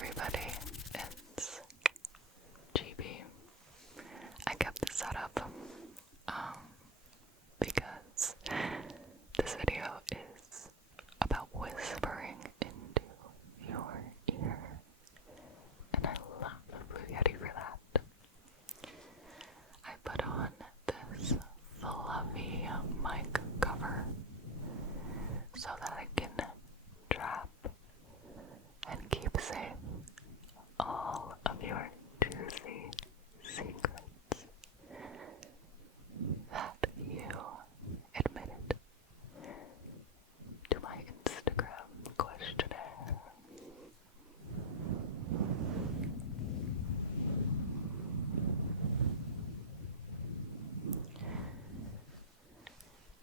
everybody, it's GB. I kept this set up because this video is about whispering into your ear, and I love Blue Yeti for that. I put on this fluffy mic cover so that I can trap and keep safe all of your juicy secrets that you admitted to my Instagram questionnaire.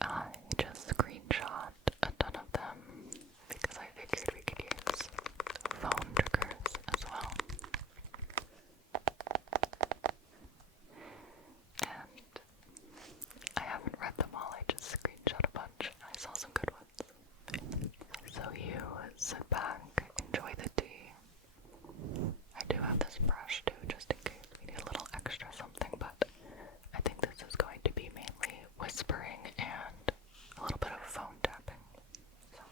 I just screenshot a ton of them because I figured we could use phone triggers as well. And I haven't read them all, I just screenshot a bunch. I saw some good ones. So you sit back, enjoy the tea. I do have this brush too, just in case we need a little extra something, but I think this is going to be mainly whispering and a little bit of phone tapping. So.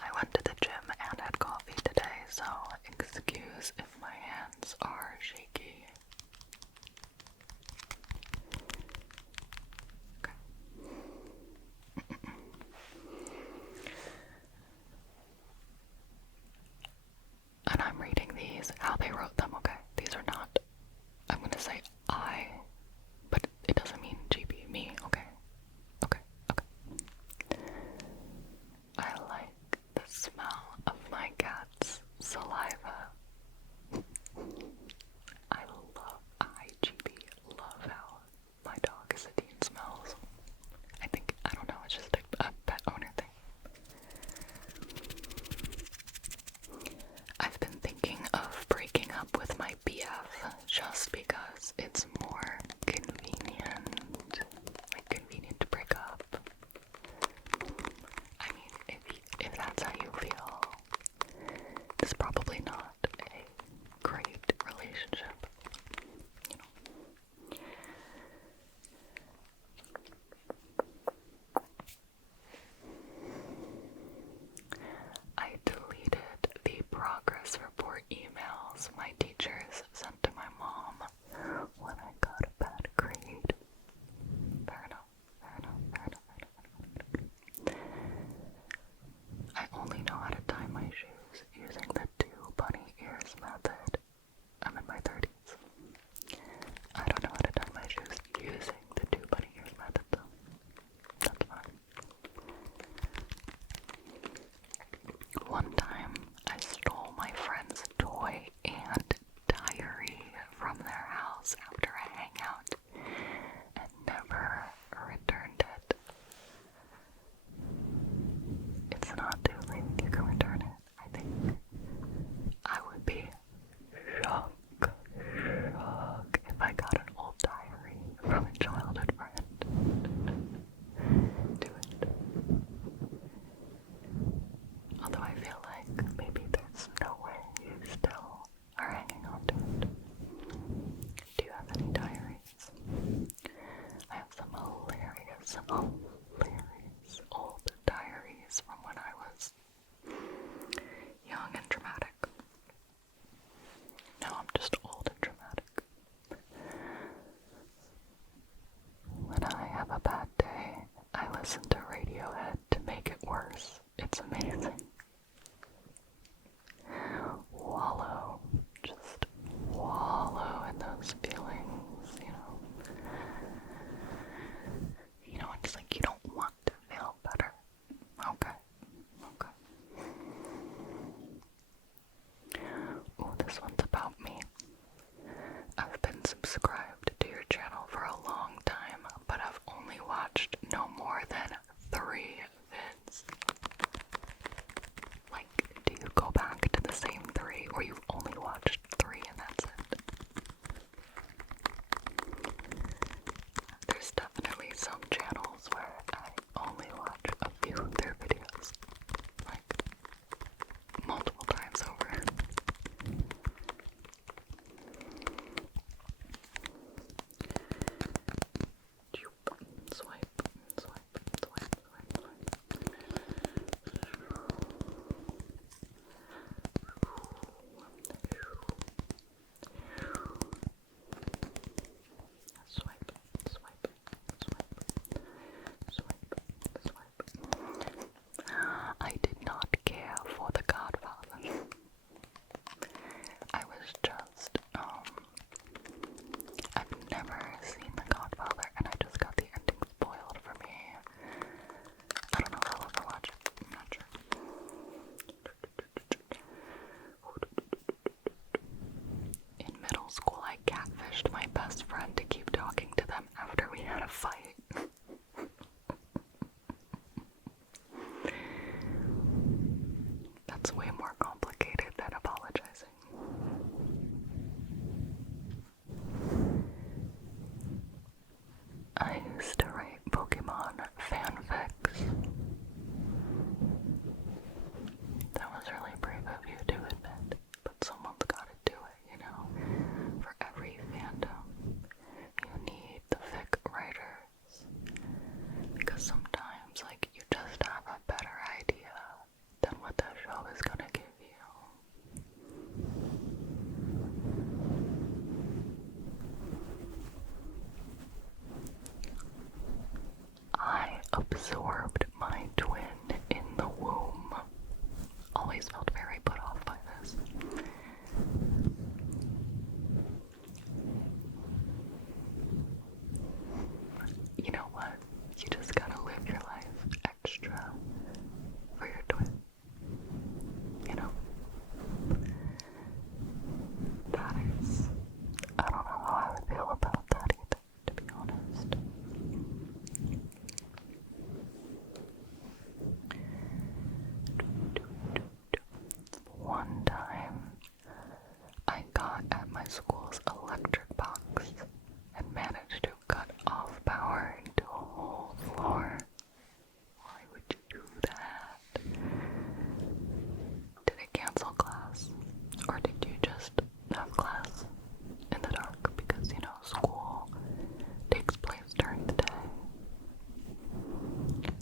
I went to the gym and had coffee today, so excuse if my hands are shaky. Okay. And I'm reading these how they wrote them, okay? These are not, I'm gonna say I, but it doesn't mean GB, me, okay? Okay, okay. I like the smell of my cat's saliva. IGB, love how my dog is a teen smells. I don't know, it's just a pet owner thing. I've been thinking of breaking up with my BF just because it's more convenient. Like, convenient to break up. I mean, if that's how you feel, it's probably not a great relationship, you know. I deleted the progress report emails my teachers sent to my mom when I got a bad grade. Fair enough, fair enough, fair enough, fair enough. I only know how to tie my shoes using the 2 bunny ears method. I'm in my 30s. I don't know how to tie my shoes using the 2 bunny ears method though. That's fine. One time, I stole my friend's toy and diary from their house after a hangout and never returned it. It's not too late, you can return it. I think I would be shocked if I got an old diary from a childhood friend. Do it. Although I feel like maybe there's no way you still are hanging on to it. Do you have any diaries? I have some hilarious old diaries from when I was young and dramatic. Now I'm just old and dramatic. When I have a bad day, I listen to Radiohead to make it worse. It's amazing. Just wallow in those feelings, you know. You know, it's like you don't want to feel better. Okay. Oh, this one's about me. I've been subscribed to your channel for a long time, but I've only watched no more than absorbed my twin in the womb. Always felt very put off by this. You know what? You just gotta live your life extra for your twin. You know? That is, I don't know how I would feel about that either, to be honest. One time, I got at my school's electric box and managed to cut off power into a whole floor. Why would you do that? Did it cancel class? Or did you just have class in the dark? Because, you know, school takes place during the day.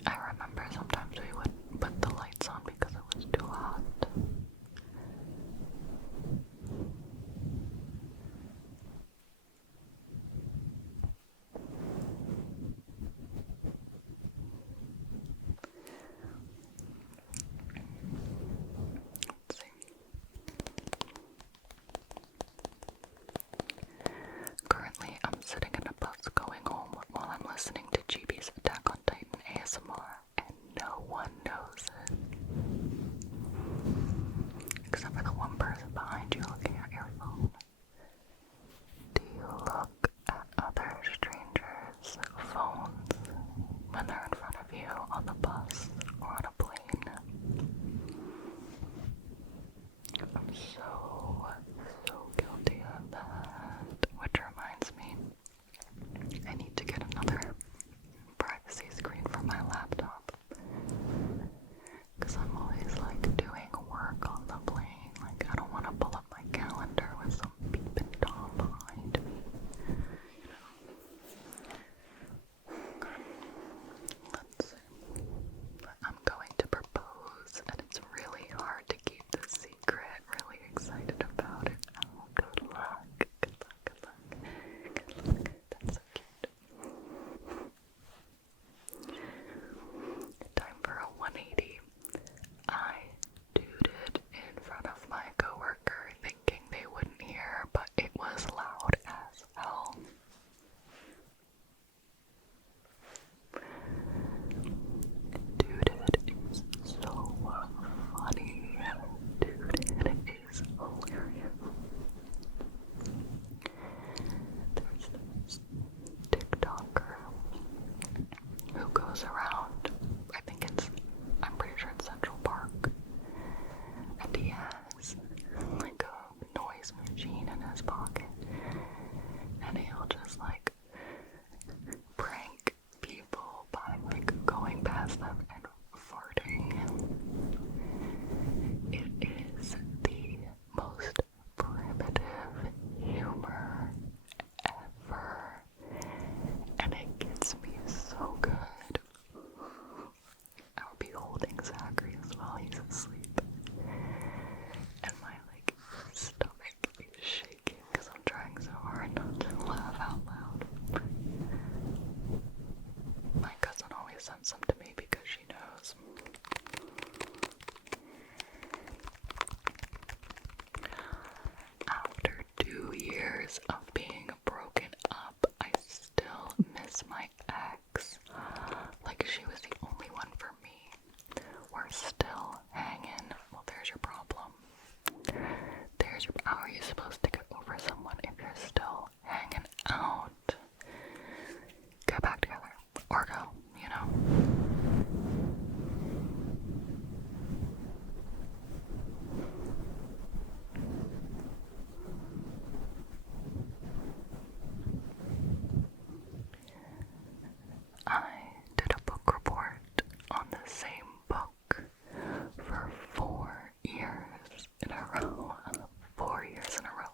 I remember sometimes we would put the lights on because it was too hot. Let's see. Currently, I'm sitting in a bus going home while I'm listening to GB's Attack on Titan ASMR, and no one knows it. Except for the one person behind you looking at your phone. Do you look at other strangers' phones when they're in front of you on the bus or on a plane? I'm so guilty of that. Which reminds me, I need to get another privacy screen for my laptop. Because I'm always like doing work on the plane. Like, I don't want to pull up my calendar with some beeping Tom behind me. Let's see. I'm going to propose, and it's really hard to keep this secret. Really excited about it. Oh, good luck. Good luck, good luck. Good luck. That's so cute. Time for a 180. I tooted in front of my coworker thinking they wouldn't hear, but it was loud as hell. Tooted is so funny. Tooted is hilarious. There's this TikToker who goes around, I'm pretty sure it's Central Park, and he has like a noise machine in his pocket, and he'll just like prank people by like going past them and farting. It is the most primitive humor ever, and it gets me so good. I would be holding Zachary as well, he's asleep, and my like stomach is shaking because I'm trying so hard not to laugh out loud. My cousin always sends them to me because she knows. After 2 years of being broken up, I still miss my ex. Like she was the only one for me. We're still hanging. Well, there's your problem. How are you supposed to get over someone if you're still hanging out? Get back together. Or go, you know? I did a book report on the same book for 4 years in a row. 4 years in a row.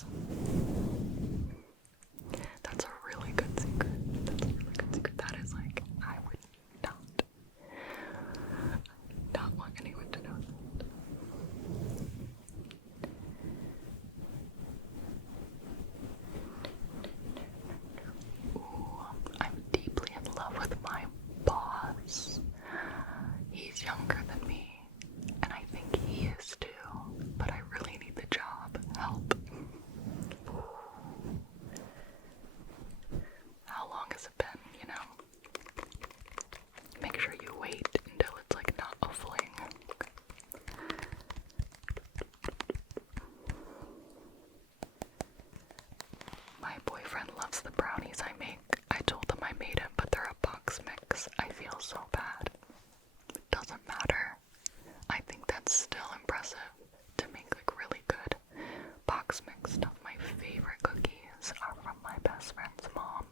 cookies. That's a really good secret. That's a really good secret. That is like, I would not want anyone to know that. Ooh, I'm deeply in love with my boss. He's younger than me, and I think he is too, but I really need the job. Help. How long has it been, you know? Make sure you wait until it's like not a fling. My boyfriend loves the brownies I make. I told him I made him, but they're a box mix. I feel so bad. It doesn't matter. I think that's still impressive to make like really good box mix stuff. My favorite cookies are from my best friend's mom.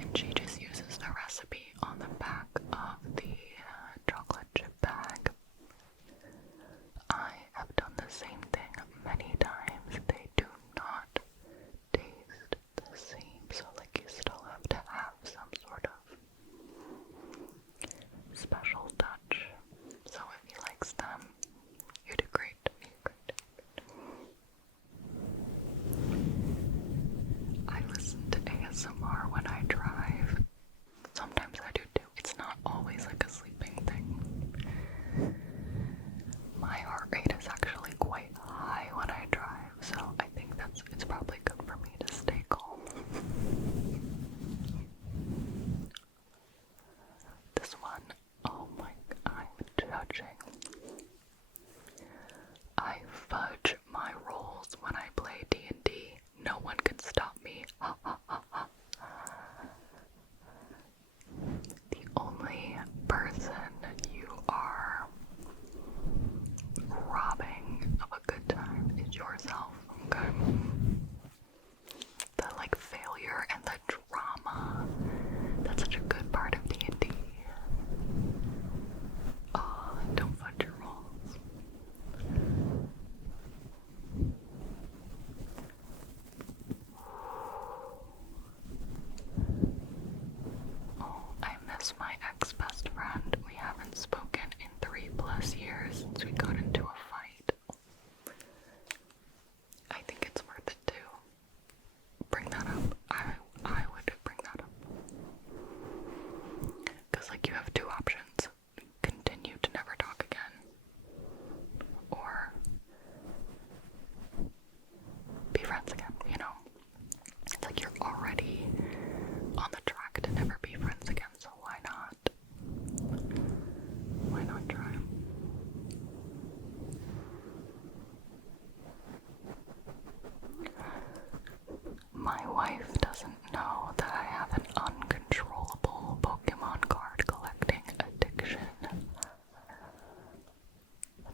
And she just uses the recipe on the back of the chocolate chip bag. I have done the same thing many times. They do not taste the same, so like you still have to have some sort of special touch. So if he likes them, you do great. I listen to ASMR when I drive. Sometimes I do too. It's not always like a sleeping thing. My heart rate is actually quite high when I drive, so I think it's probably good for me to stay calm. This one, oh my, I'm judging. I fudge my rolls when I play D&D. No one can stop me. Ha ha ha ha. The only person you are robbing of a good time is yourself, okay? The like failure and the drama, that's such a good part of D&D. Oh, don't fudge your rolls. Oh, I miss my ex-best friend. We haven't spoken in 3+ years since we got into a fight. I think it's worth it too. Bring that up. I would bring that up. Because like you have two options. Continue to never talk again. Or be friends again, you know? It's like you're already on the track to never be friends again, so why not? Why not try? My wife doesn't know that I have an uncontrollable Pokemon card collecting addiction.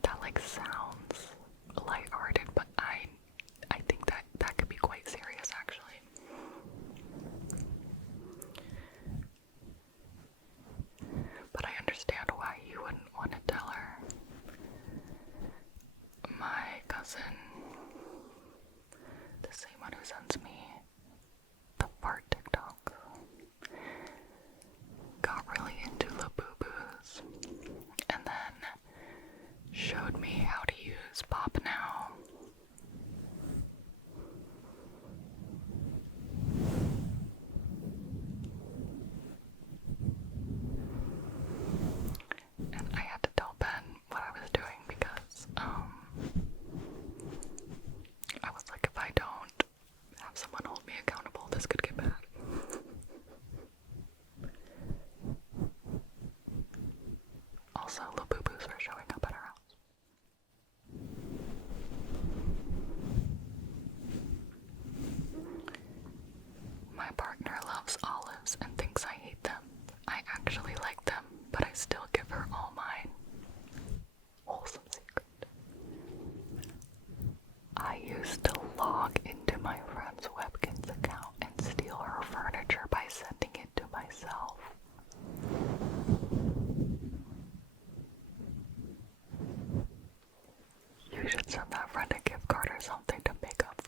That like sounds lighthearted, but I think that could be quite serious actually. But I understand why you wouldn't want to tell her. My cousin, the same one who sends me the fart TikTok, got really into Labubu's and then showed me how to use Pop Now. And I had to tell Ben what I was doing because I was like, if I don't have someone hold me accountable, this could get bad. Also, Labubus are showing up at our house. My partner loves olives and thinks I hate them. I actually like them, but I still give her all mine. Wholesome secret. I used to log into my friend's Webkinz account and steal her furniture by sending it to myself. You should send that friend a gift card or something to make up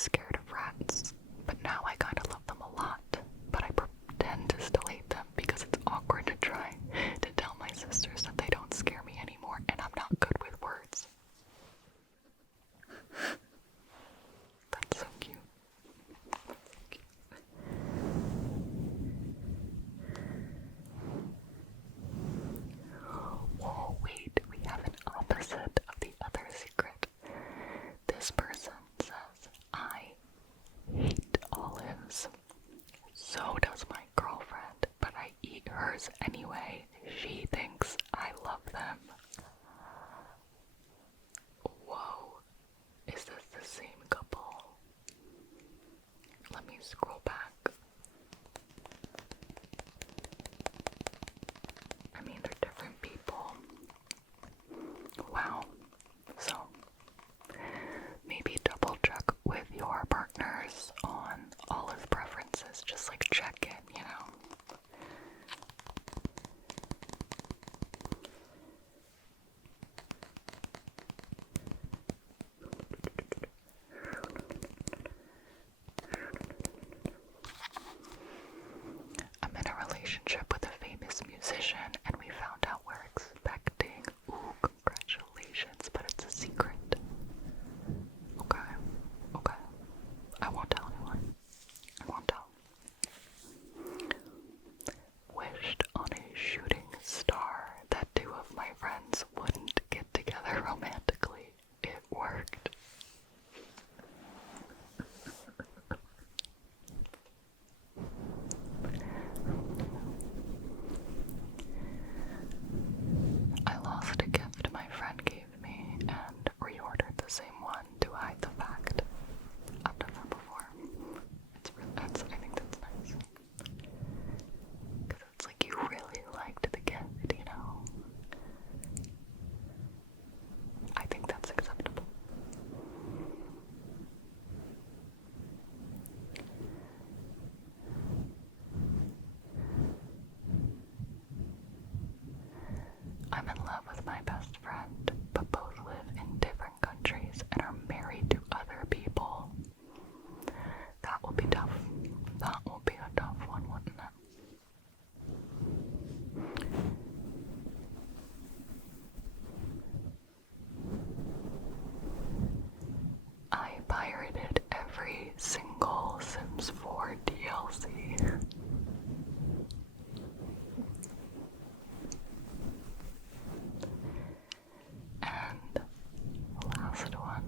scared of rats, but now I kind of love them a lot. But I pretend to still hate them because it's awkward to try to tell my sisters that they don't scare me anymore, and I'm not good with words. That's so cute. Whoa, wait, we have an opposite of the other secret. This person says, I hate olives. So does my girlfriend, but I eat hers anyway. She thinks I love them. Whoa, is this the same couple? Let me scroll back. I mean, they're different people. Wow. So, maybe double check with your partners on olive preferences. Just like check in, you know? I'm in a relationship with a famous musician, and we found out we're expecting. Ooh, congratulations, but it's a secret. Okay, okay. I won't tell anyone. I won't tell. Wished on a shooting star that two of my friends wouldn't get together romantically. It worked. I lost a gift my friend gave me and reordered the same one to hide the fact. I've done that before. I think that's nice. Because it's like you really liked the gift, you know? I think that's acceptable. I'm in love with my best friend, but both live in different countries and are married to other people. That will be tough. That will be a tough one, wouldn't it? I pirated every single Sims 4 DLC. And last one.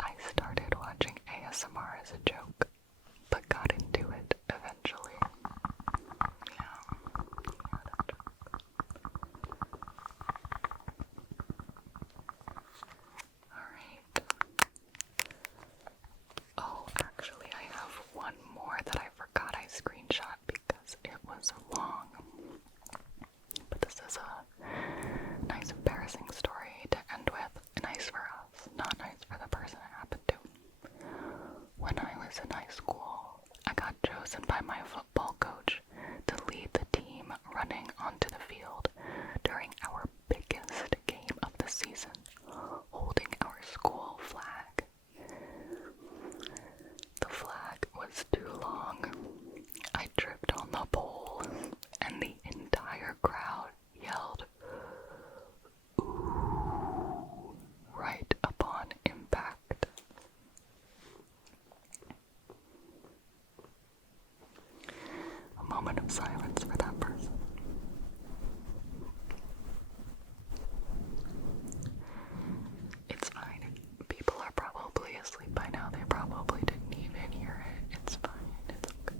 I started watching ASMR as a joke, but got into it eventually. Yeah, that joke. Alright. Oh, actually, I have one more that I forgot I screenshot because it was long. But this is a nice embarrassing story to end with. Nice for us, not nice for the person it happened to. When I was in high school, I got chosen by my football coach to lead the team running onto the field during our biggest game of the season, holding our school flag. The flag was too long. I tripped on the pole, and the entire crowd yelled, "Ooh," right upon impact. A moment of silence for that person. It's fine. People are probably asleep by now. They probably didn't even hear it. It's fine. It's okay.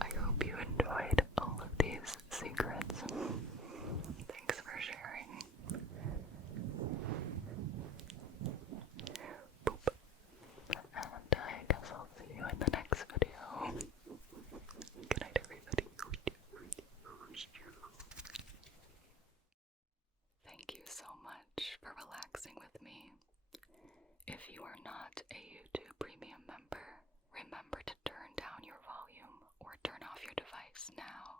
I hope you enjoyed all of these secrets. Thanks for sharing. Boop. And I guess I'll see you in the next video. Good night, everybody. Thank you so much for relaxing with me. If you are not a YouTube Premium member, remember to turn down your volume or turn off your device now.